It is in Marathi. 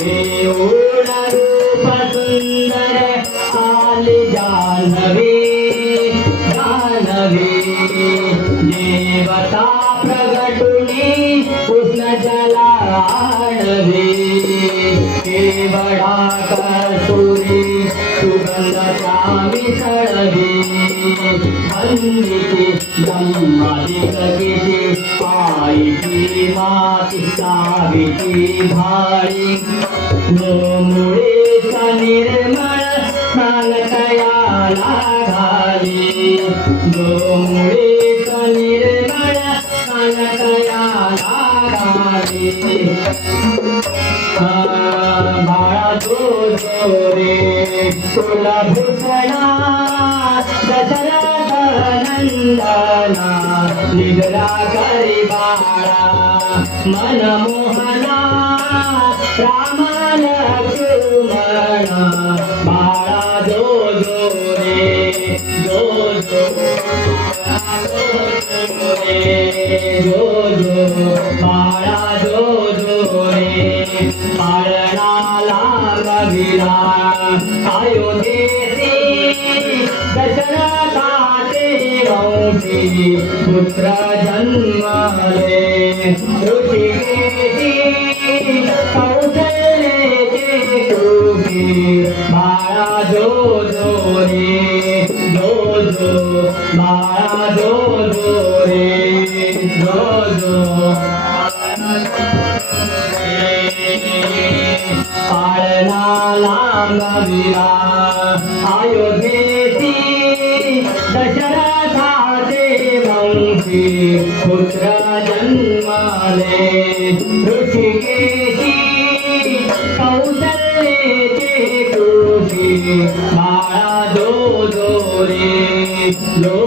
देऊळ रूप सुंदर आली जान्हवी जान्हवी देवता प्रगटुनी उष्ण जलाडवी केवढा कस्तुरी सुगंध मिसळवी वंदिती ब्रह्मादिक किती पायीची माती साविती भाळी मुळेचा निर्मळ स्नान तयाला घाली मुळेचा निर्मळ स्नान तयाला घाली बाळा तो रे तुला भूषणा दशरथ नंदना निगरा करी बाळा मनमोहना राम लक्ष्मण बाळा जो रे जो बाळा जो रे पाळणाला रविला अयोध्येसी दशरथाचे वंशी पुत्र जन्मले ऋषिकेशी कौशल्येचे कृपी बाळा जो रे जो बाळा जो रे जो पाळणाला रविला अयोध्येसी दशरथाचे वंशी पुत्र जन्मले ऋषिकेशी कौशल्येचे कृषी बाळा जो रे जो